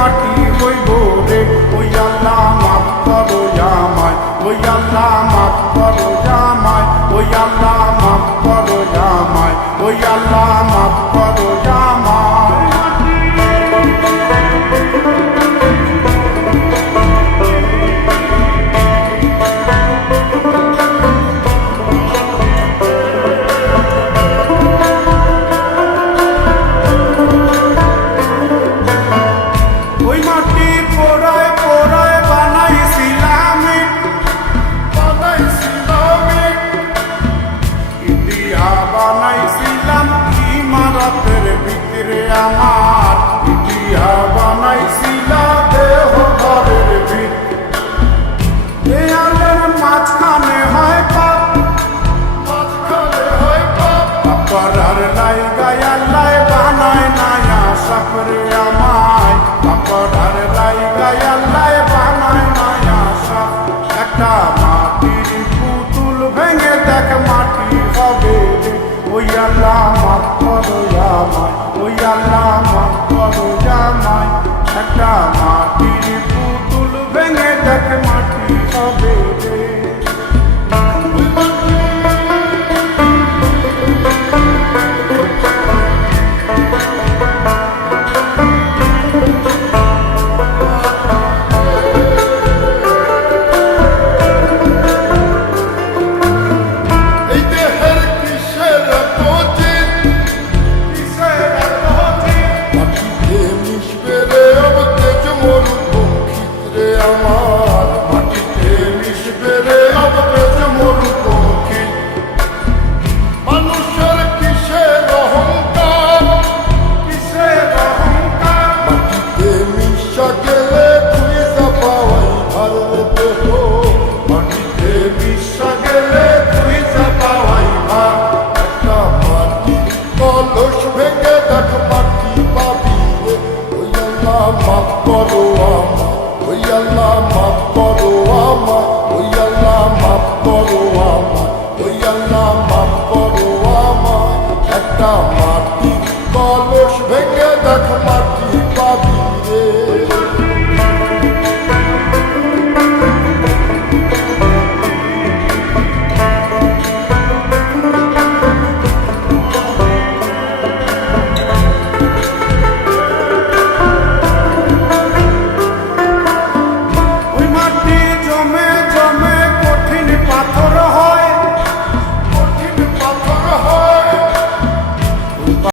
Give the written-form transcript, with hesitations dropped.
মাটি হইব রে। ওই আল্লাহ মাফ করো আমায়, ওই আল্লাহ মাফ করো আমায়, ওই আল্লাহ মাফ করো আমায়, ওই আল্লাহ মাফ করো আমায়। ওই মাটি পোড়ায় পোড়ায় বানাইছিলাম ইটিয়া বানাইছিলাম ইমারতের ভিতরে আমার, ইটিয়া বানাইছিলাম দেহ ঘরের ভিতরে। দেয়ালের মাঝখানে হয় পাপ, মাঝখানে হয় পাপ, পাপার লাইগায় আল্লাহ বানায় নায়া সাপরে আমায়, পাপার লাইগায় আল্লাহ বানায় নায়া সাপ। একটা মাটির পুতুল ভেঙে দেখ মাটি হবে রে। ওই আল্লাহ মাফ করো আমায়, ওই আল্লাহ মাফ করো আমায়। একটা মাটির পুতুল ভেঙে দেখ মাটি হবে রে। আমার মাটিতে মিশবে রে